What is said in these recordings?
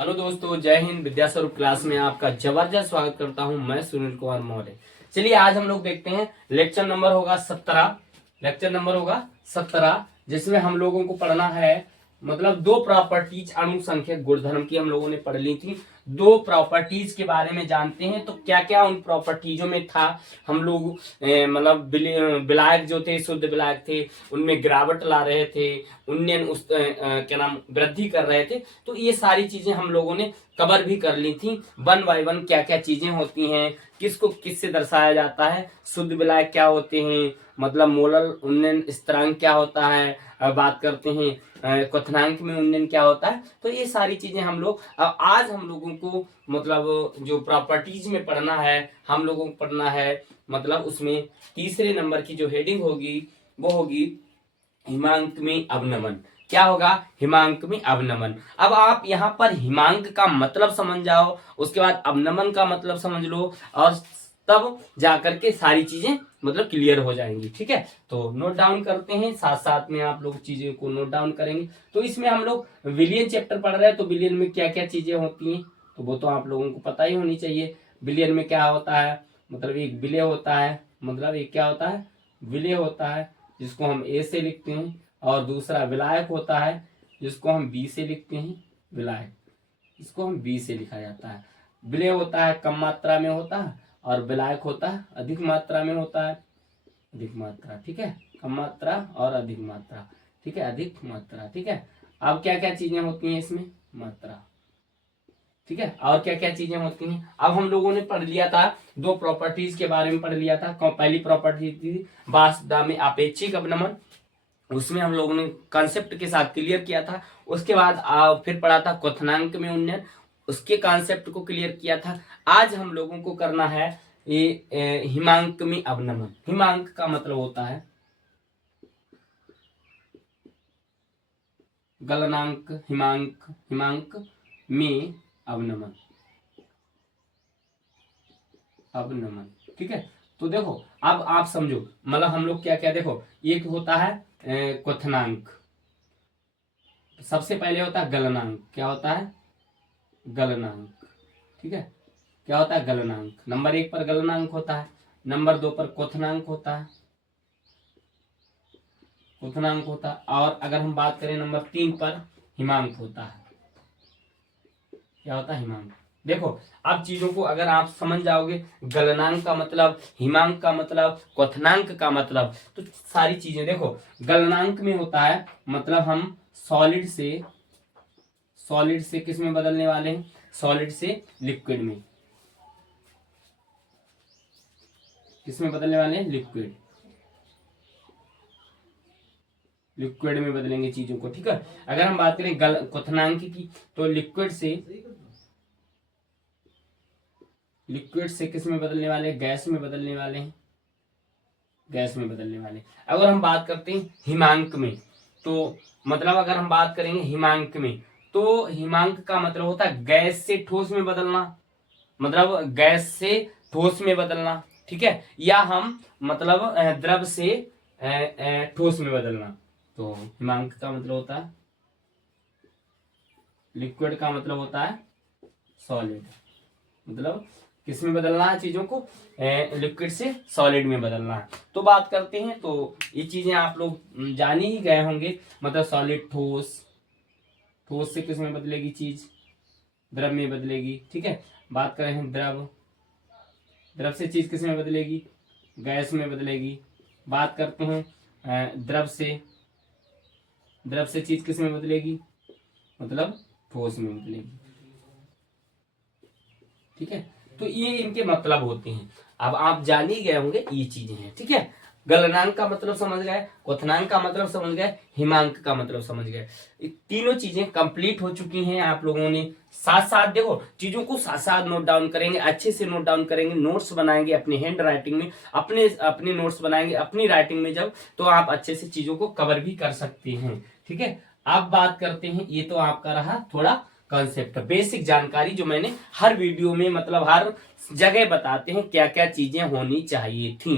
Hello दोस्तों, जय Hind. विद्यास्वरूप class में आपका जबरदस्त स्वागत करता हूं। मैं सुनील कुमार मौर्य। चलिए आज हम लोग देखते हैं लेक्चर नंबर होगा 17। लेक्चर नंबर होगा 17 जिसमें हम लोगों को पढ़ना है मतलब दो प्रॉपर्टीज अणुसंख्यक गुणधर्म की हम लोगों ने पढ़ ली थी। दो प्रॉपर्टीज के बारे में जानते हैं तो क्या क्या उन प्रॉपर्टीजों में था। हम लोग मतलब विलायक जो थे, शुद्ध विलायक थे, उनमें गिरावट ला रहे थे, उन्नयन उस क्या नाम वृद्धि कर रहे थे। तो ये सारी चीजें हम लोगों ने कवर भी कर ली थी। वन बाय वन क्या क्या चीजें होती हैं, किसको किससे दर्शाया जाता है, शुद्ध विलायक क्या होते हैं, मतलब मोलर उन्नयन स्थिरांक क्या होता है, बात करते हैं क्वथनांक में उन्नयन क्या होता है। तो ये सारी चीजें हम लोग आज हम लोगों को मतलब जो प्रॉपर्टीज में पढ़ना है, हम लोगों को पढ़ना है। मतलब उसमें तीसरे नंबर की जो हेडिंग होगी वो होगी हिमांक में अवनमन। क्या होगा? हिमांक में अवनमन। अब आप यहाँ पर हिमांक का मतलब समझ जाओ, उसके बाद अवनमन का मतलब समझ लो, और तब जाकर के सारी चीजें मतलब क्लियर हो जाएंगी। ठीक है, तो नोट डाउन करते हैं, साथ साथ में आप लोग चीजों को नोट डाउन करेंगे। तो इसमें हम लोग विलियन चैप्टर पढ़ रहे हैं, तो विलियन में क्या क्या चीजें होती हैं तो वो तो आप लोगों को पता ही होनी चाहिए। विलियन में क्या होता है, मतलब एक विलय होता है, मतलब एक क्या होता है, विलय होता है जिसको हम ए से लिखते हैं, और दूसरा विलायक होता है जिसको हम बी से लिखते हैं, विलायक, इसको हम बी से लिखा जाता है। विलय होता है कम मात्रा में होता है, और विलायक होता है अधिक मात्रा में होता है, अधिक मात्रा। ठीक है, कम मात्रा और अधिक मात्रा। ठीक है, अधिक मात्रा। ठीक है, अब क्या क्या चीजें होती हैं इसमें, मात्रा। ठीक है, और क्या क्या चीजें होती हैं अब हम लोगों ने पढ़ लिया था, दो प्रॉपर्टीज के बारे में पढ़ लिया था। पहली प्रॉपर्टी थी वाष्पदाब में अपेक्षिक अवनमन, उसमें हम लोगों ने कॉन्सेप्ट के साथ क्लियर किया था। उसके बाद फिर पढ़ा था क्वथनांक में उन्नयन, उसके कॉन्सेप्ट को क्लियर किया था। आज हम लोगों को करना है ये हिमांक में अवनमन। हिमांक का मतलब होता है गलनांक, हिमांक, हिमांक में अवनमन, अवनमन। ठीक है, तो देखो अब आप समझो, मतलब हम लोग क्या क्या, देखो एक होता है क्वथनांक, सबसे पहले होता है गलनांक। क्या होता है? गलनांक। ठीक है, क्या होता है? गलनांक। नंबर एक पर गलनांक होता है, नंबर दो पर क्वथनांक होता है, क्वथनांक होता है, और अगर हम बात करें नंबर तीन पर हिमांक होता है। क्या होता है? हिमांक। देखो अब चीजों को अगर आप समझ जाओगे, गलनांक का मतलब, हिमांक का मतलब, क्वथनांक का मतलब, तो सारी चीजें देखो। गलनांक में होता है मतलब हम सॉलिड से, सॉलिड से किस में बदलने वाले हैं, सॉलिड से लिक्विड में। किस में बदलने वाले हैं? लिक्विड, लिक्विड में बदलेंगे चीजों को। ठीक है, अगर हम बात करें क्वथनांक की, तो लिक्विड से, लिक्विड से किस में बदलने वाले हैं? गैस में बदलने वाले हैं, गैस में बदलने वाले। अगर हम बात करते हैं हिमांक में, तो मतलब अगर हम बात करेंगे हिमांक में, तो हिमांक का मतलब होता है गैस से ठोस में बदलना, मतलब गैस से ठोस में बदलना। ठीक है, या हम मतलब द्रव से ठोस में बदलना। तो हिमांक का मतलब होता है, लिक्विड का मतलब होता है सॉलिड, मतलब किस में बदलना है चीजों को, लिक्विड से सॉलिड में बदलना है। तो बात करते हैं, तो ये चीजें आप लोग जान ही गए होंगे, मतलब सॉलिड, ठोस, ठोस से किस में बदलेगी चीज, द्रव में बदलेगी। ठीक है, बात करें हम द्रव, द्रव से चीज किस में बदलेगी, गैस में बदलेगी। बात करते हैं द्रव से, द्रव से चीज किस में बदलेगी, मतलब ठोस में बदलेगी। ठीक है, तो ये इनके मतलब होते हैं। अब आप जान ही गए होंगे ये चीजें हैं। ठीक है, गलनांक का मतलब समझ गए, क्वथनांक का मतलब समझ गए, हिमांक का मतलब समझ गए। तीनों चीजें कंप्लीट हो चुकी हैं आप लोगों ने। साथ साथ देखो चीजों को साथ साथ नोट डाउन करेंगे, अच्छे से नोट डाउन करेंगे, नोट्स बनाएंगे अपने हैंड राइटिंग में, अपने अपने नोट्स बनाएंगे अपनी राइटिंग में जब, तो आप अच्छे से चीजों को कवर भी कर सकते हैं। ठीक है, अब बात करते हैं, ये तो आपका रहा थोड़ा कॉन्सेप्ट, बेसिक जानकारी जो मैंने हर वीडियो में मतलब हर जगह बताते हैं क्या क्या चीजें होनी चाहिए थी।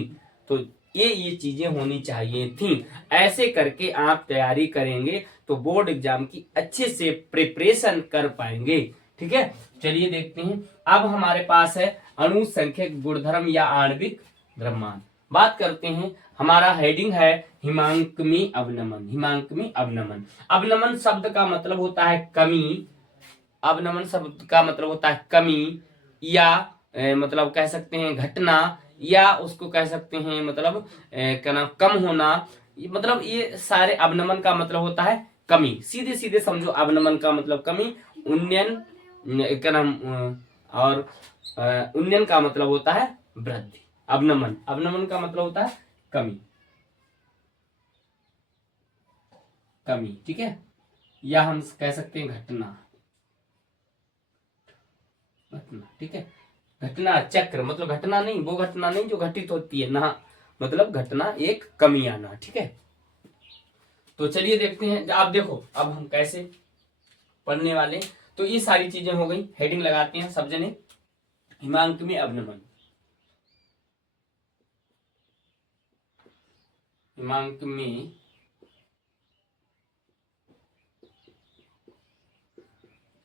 तो ये चीजें होनी चाहिए थी, ऐसे करके आप तैयारी करेंगे तो बोर्ड एग्जाम की अच्छे से प्रिपरेशन कर पाएंगे। ठीक है, चलिए देखते हैं। अब हमारे पास है अणु संख्यक गुणधर्म या आणविक द्रव्यमान। बात करते हैं, हमारा हेडिंग है हिमांकमी अवनमन। हिमांकमी अवनमन, अवनमन शब्द का मतलब होता है कमी। अवनमन शब्द का मतलब होता है कमी, या मतलब कह सकते हैं घटना, या उसको कह सकते हैं मतलब क्या नाम, कम होना। मतलब ये सारे अवनमन का मतलब होता है कमी। सीधे सीधे समझो, अवनमन का मतलब कमी, उन्नयन क्या नाम और उन्नयन का मतलब होता है वृद्धि। अवनमन, अवनमन का मतलब होता है कमी, कमी, ठीक है, या हम कह सकते हैं घटना, घटना, ठीक है। घटना चक्र मतलब घटना नहीं, वो घटना नहीं जो घटित होती है ना, मतलब घटना एक कमी आना, ठीक है। तो चलिए देखते हैं, आप देखो अब हम कैसे पढ़ने वाले। तो ये सारी चीजें हो गई, हेडिंग लगाते हैं सब जने। हिमांक में अवनमन, हिमांक में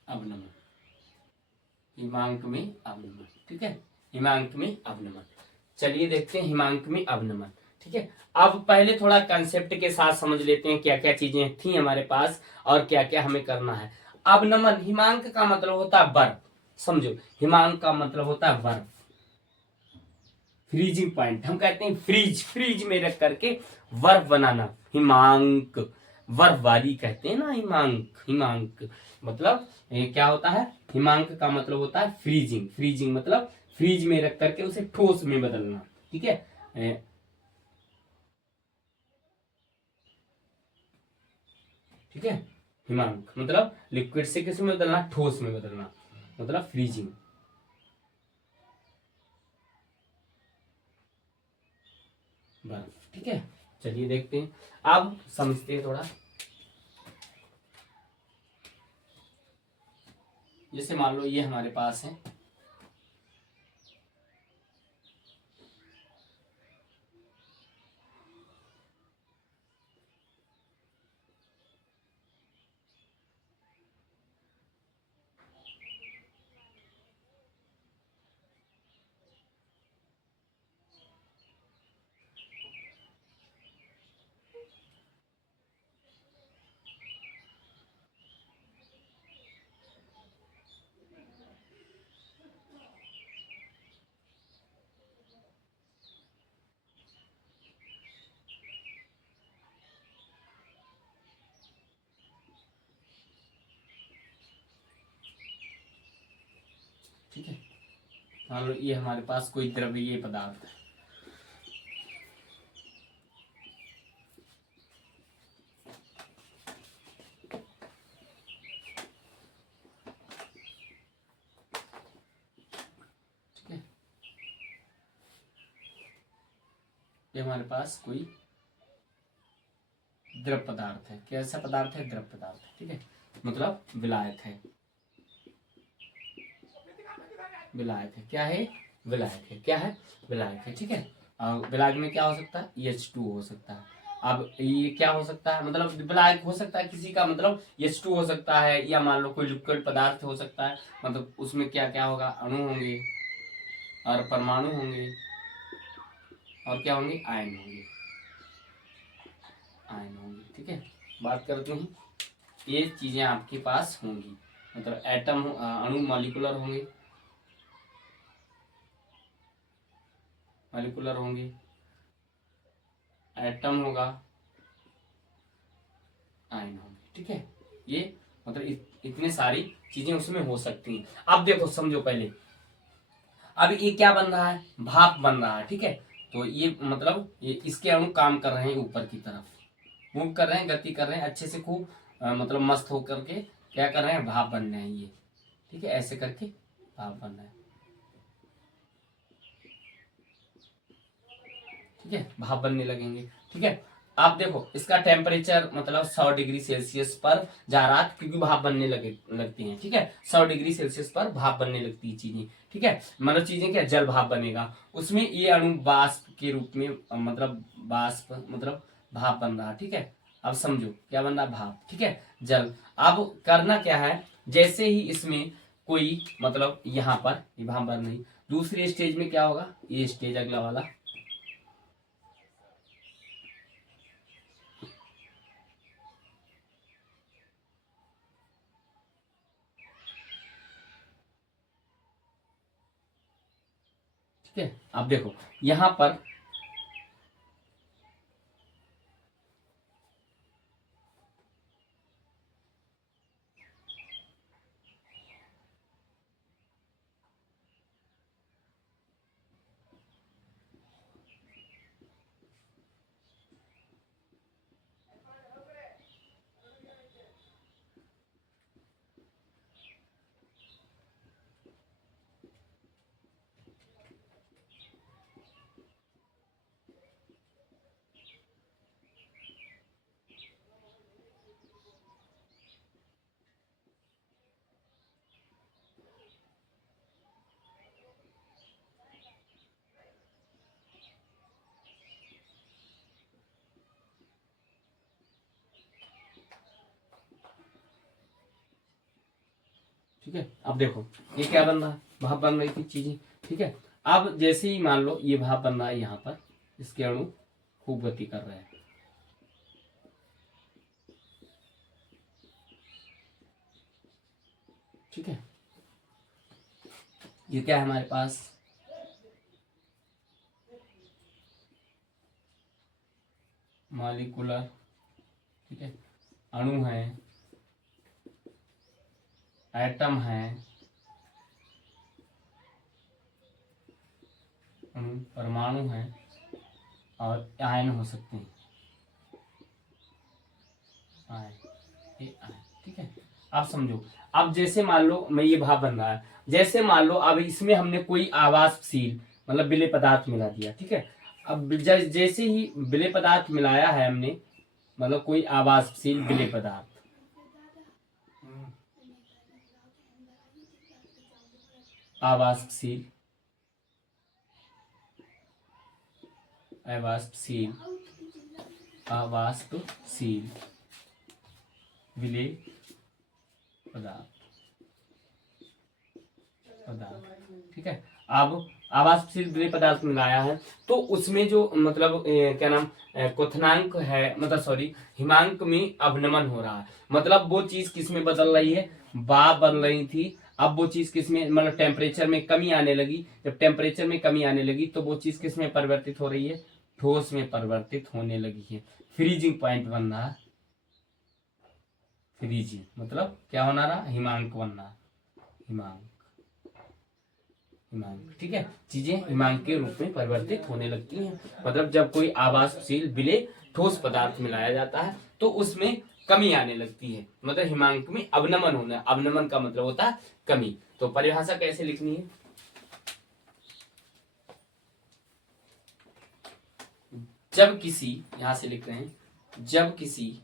अवनमन, हिमांक में अवनमन, ठीक है, हिमांक में अवनमन। चलिए देखते हैं हिमांक में अवनमन, ठीक है। अब पहले थोड़ा कंसेप्ट के साथ समझ लेते हैं क्या क्या चीजें थी हमारे पास और क्या क्या हमें करना है। अवनमन, हिमांक का मतलब होता है बर्फ, समझो, हिमांक का मतलब होता है बर्फ, फ्रीजिंग पॉइंट, हम कहते हैं फ्रीज, फ्रीज में रख करके बर्फ बनाना, हिमांक, बर्फबारी कहते हैं ना, हिमांक, हिमांक मतलब क्या होता है, हिमांक का मतलब होता है फ्रीजिंग, फ्रीजिंग मतलब फ्रीज में रख करके उसे ठोस में बदलना, ठीक है। ठीक है, हिमांक मतलब लिक्विड से किस में बदलना, ठोस में बदलना, मतलब फ्रीजिंग। बर्फ, ठीक है। चलिए देखते हैं, अब समझते हैं थोड़ा। जैसे मान लो ये हमारे पास है, ठीक है, मान लो ये हमारे पास कोई द्रव्यीय पदार्थ है, ठीक है, ये हमारे पास कोई द्रव पदार्थ है, कैसा पदार्थ है, द्रव पदार्थ है, ठीक है, मतलब विलायक है, विलायक है, क्या है, विलायक है, क्या है, विलायक है, ठीक है। और विलायक में क्या हो सकता है, H2 हो सकता है। अब ये क्या हो सकता है, मतलब विलायक हो सकता है किसी का, मतलब H2 हो सकता है, या मान लो कोई लिक्विड पदार्थ हो सकता है, मतलब उसमें क्या क्या होगा, अणु होंगे और परमाणु होंगे और क्या होंगे, आयन होंगे, आयन होंगे, ठीक है। बात करते हैं, ये चीजें आपके पास होंगी, मतलब एटम, अणु मॉलिक्यूलर होंगे, मॉलिक्यूलर होंगे, एटम होगा, आयन होंगे, ठीक है। ये मतलब इतने सारी चीजें उसमें हो सकती हैं। अब देखो समझो पहले, अब ये क्या बन रहा है, भाप बन रहा है, ठीक है। तो ये मतलब ये इसके अणु काम कर रहे हैं ऊपर की तरफ, मूव कर रहे हैं, गति कर रहे हैं अच्छे से, खूब मतलब मस्त होकर के क्या कर रहे हैं, भाप बन रहे हैं ये, ठीक है, ऐसे करके भाप बन रहा है, ठीक है, भाप बनने लगेंगे, ठीक है। आप देखो इसका टेम्परेचर मतलब 100 डिग्री सेल्सियस पर जा रहा है, क्योंकि भाप बनने लगती हैं, ठीक है, 100 डिग्री सेल्सियस पर भाप बनने लगती है चीजें, ठीक है, मतलब चीजें क्या, जल भाप बनेगा, उसमें ये अणु वाष्प के रूप में, मतलब वाष्प मतलब भाप बन रहा है, ठीक है। अब समझो क्या बन रहा है, भाप, ठीक है, जल। अब करना क्या है, जैसे ही इसमें कोई मतलब यहाँ पर नहीं। दूसरी स्टेज में क्या होगा, ये स्टेज अगला वाला, ठीक है। अब देखो यहाँ पर ठीक है। अब देखो ये क्या बन रहा है, भाप बन रही थी चीजें, ठीक है। अब जैसे ही मान लो ये भाप बन रहा है, यहाँ पर इसके अणु खूब गति कर रहे हैं, ठीक है। ये क्या है हमारे पास, मॉलिक्यूलर, ठीक है, अणु है, एटम है, अणु परमाणु है, और आयन हो सकते हैं, आयन, ये आयन, ठीक है। आप समझो, अब जैसे मान लो मैं ये भाप बन रहा है, जैसे मान लो अब इसमें हमने कोई आवासशील मतलब विलेय पदार्थ मिला दिया, ठीक है। अब जैसे ही विलेय पदार्थ मिलाया है हमने, मतलब कोई आवासशील विलेय पदार्थ, आवासशील, आवासशील, आवासशील विलेय पदार्थ, ठीक है। अब आवासशील विलेय पदार्थ मिलाया है, तो उसमें जो मतलब क्या नाम क्वथनांक है, मतलब सॉरी हिमांक में अवनमन हो रहा है। मतलब वो चीज किस में बदल रही है, भाप बन रही थी, अब वो चीज किस में, मतलब टेम्परेचर में कमी आने लगी। जब टेम्परेचर में कमी आने लगी तो वो चीज किस में परिवर्तित हो रही है, ठोस में परिवर्तित होने लगी है। फ्रीजिंग पॉइंट बन रहा है, फ्रीजिंग मतलब क्या होना रहा, हिमांक बनना, हिमांक, हिमांक, ठीक है। चीजें हिमांक के रूप में परिवर्तित होने लगती हैं। मतलब जब कोई आवासशील विलेय ठोस पदार्थ मिलाया जाता है तो उसमें कमी आने लगती है, मतलब हिमांक में अवनमन होना। अवनमन का मतलब होता है कमी। तो परिभाषा कैसे लिखनी है, जब किसी, यहां से लिख रहे हैं, जब किसी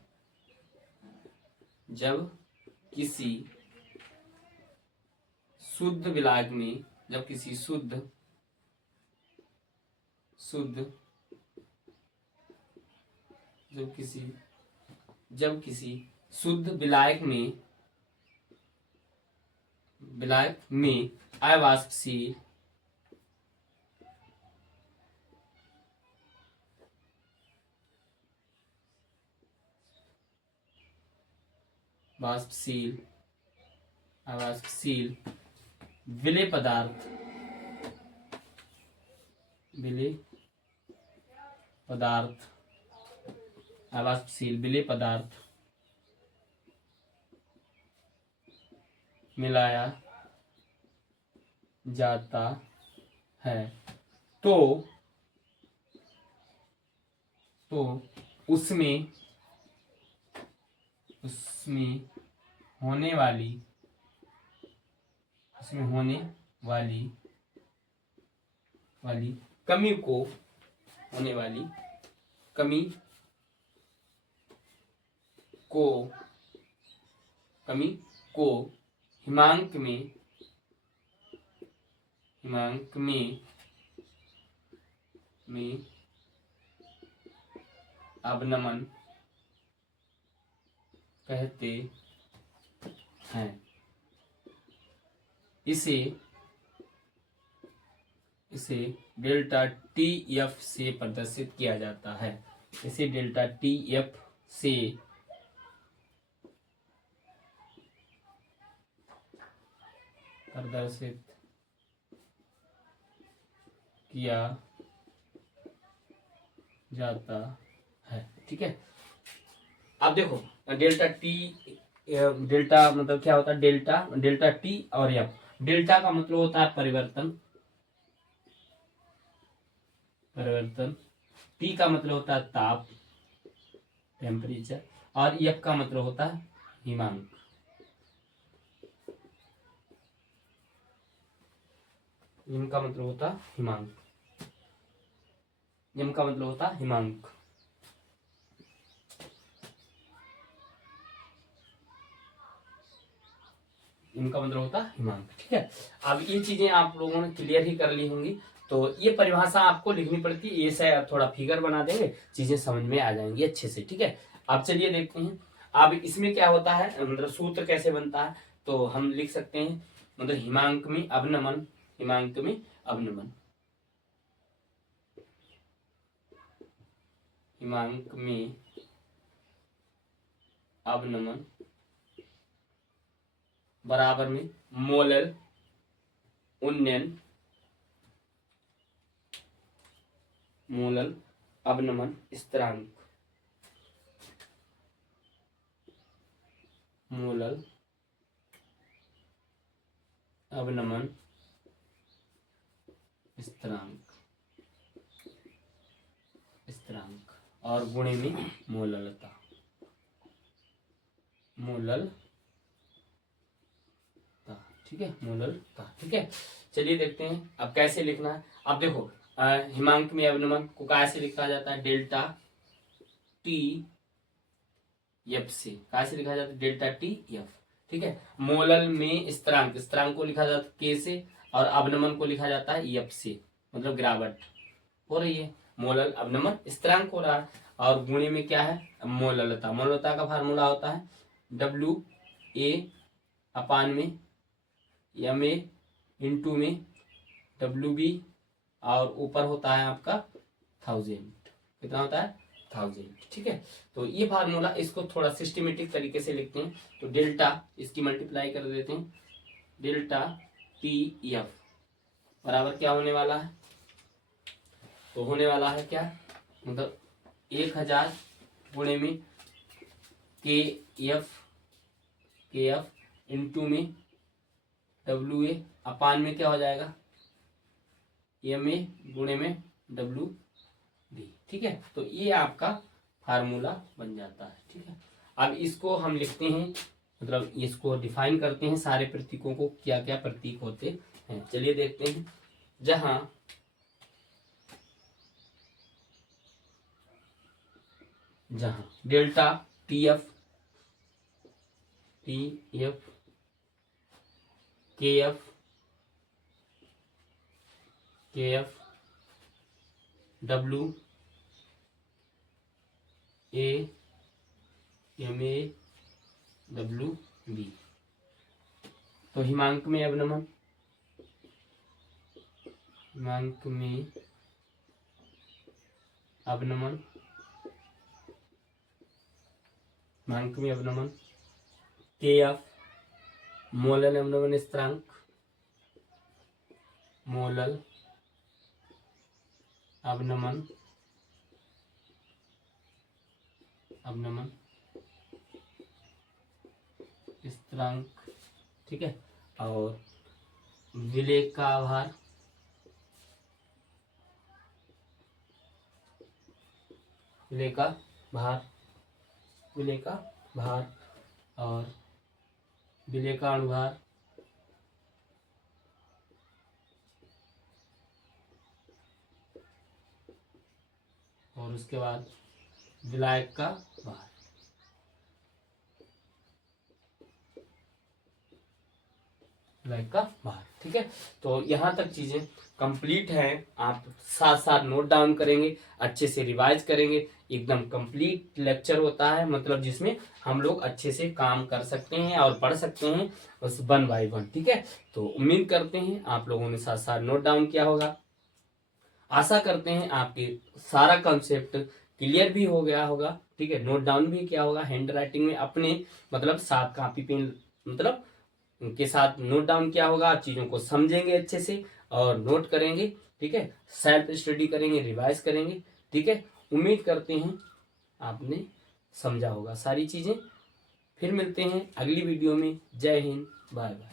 शुद्ध विलायक में, जब किसी शुद्ध जब किसी शुद्ध विलायक में अवाष्पशील अवाष्पशील विलेय पदार्थ अवाष्पशील विलेय पदार्थ मिलाया जाता है तो उसमें होने वाली कमी को, कमी को हिमांक में अवनमन कहते हैं। इसे इसे डेल्टा टी एफ से प्रदर्शित किया जाता है। इसे डेल्टा टी एफ से प्रदर्शित किया जाता है। ठीक है, अब देखो डेल्टा टी, डेल्टा मतलब क्या होता है, डेल्टा टी और एफ। डेल्टा का मतलब होता है परिवर्तन, टी का मतलब होता है ताप, टेम्परेचर, और एफ का मतलब होता है हिमांक। इनका मतलब होता है हिमांक, इनका मतलब होता है हिमांक। इनका मतलब होता है हिमांक। ठीक है, अब ये चीजें आप लोगों ने क्लियर ही कर ली होंगी। तो ये परिभाषा आपको लिखनी पड़ती है, ये से थोड़ा फिगर बना देंगे, चीजें समझ में आ जाएंगी अच्छे से। ठीक है, अब चलिए देखते हैं अब इसमें क्या होता है, मतलब सूत्र कैसे बनता है। तो हम लिख सकते हैं, मतलब हिमांक में अवनमन, हिमांक में अवनमन, हिमांक में अवनमन बराबर में मोलल उन्नयन, मोलल अवनमन स्थिरांक, मोलल अवनमन स्थिरांक, स्थिरांक, और गुणे में मोललता, मोललता। ठीक है, मोललता। ठीक है, चलिए देखते हैं अब कैसे लिखना है। अब देखो हिमांक में अवनमन को कैसे लिखा जाता है, डेल्टा टी एफ से कैसे लिखा जाता है, डेल्टा टी एफ। ठीक है, मोलल में स्थिरांक, स्थिरांक को लिखा जाता है के से, और अवनमन को लिखा जाता है एफ से, मतलब गिरावट हो रही है, मोलल अवनमन स्थिरांक हो रहा है। और गुणे में क्या है, मोललता, मोललता का फार्मूला होता है डब्ल्यू ए अपान में एम ए इंटू में डब्ल्यू बी, और ऊपर होता है आपका 1000, कितना होता है 1000। ठीक है, तो ये फार्मूला, इसको थोड़ा सिस्टमेटिक तरीके से लिखते हैं। तो डेल्टा इसकी मल्टीप्लाई कर देते हैं, डेल्टा टी एफ बराबर क्या होने वाला है, तो होने वाला है क्या, मतलब 1000 गुणे में के एफ इंटू में डब्ल्यू ए अपान में क्या हो जाएगा, एम ए गुणे में डब्ल्यू बी। ठीक है, तो ये आपका फार्मूला बन जाता है। ठीक है, अब इसको हम लिखते हैं, मतलब इसको डिफाइन करते हैं, सारे प्रतीकों को क्या क्या प्रतीक होते हैं। चलिए देखते हैं, जहां delta T F K F W A M A W B, तो हिमांक में अवनमन, हिमांक में अवनमन, हिमांक में अवनमन के एफ मोलल अवनमन स्थिरांक, मोलल अवनमन स्थिरांक। ठीक है, और विलेय का आभार, विलेय का भार, विलेय का भार, और विलेय का अनुभार, और उसके बाद विलायक का भार। लाइक का बाहर। ठीक है, तो यहाँ तक चीजें कंप्लीट है। आप साथ साथ नोट डाउन करेंगे, अच्छे से रिवाइज करेंगे, एकदम कंप्लीट लेक्चर होता है, मतलब जिसमें हम लोग अच्छे से काम कर सकते हैं और पढ़ सकते हैं उस 1 बाय 1। ठीक है, तो उम्मीद करते हैं आप लोगों ने साथ साथ नोट डाउन किया होगा। आशा करते हैं आपके सारा कंसेप्ट क्लियर भी हो गया होगा। ठीक है, नोट डाउन भी किया होगा हैंड राइटिंग में अपने, मतलब साथ कॉपी पेन मतलब उनके साथ नोट डाउन किया होगा। आप चीजों को समझेंगे अच्छे से और नोट करेंगे। ठीक है, सेल्फ स्टडी करेंगे, रिवाइज करेंगे। ठीक है, उम्मीद करते हैं आपने समझा होगा सारी चीजें। फिर मिलते हैं अगली वीडियो में। जय हिंद, बाय बाय।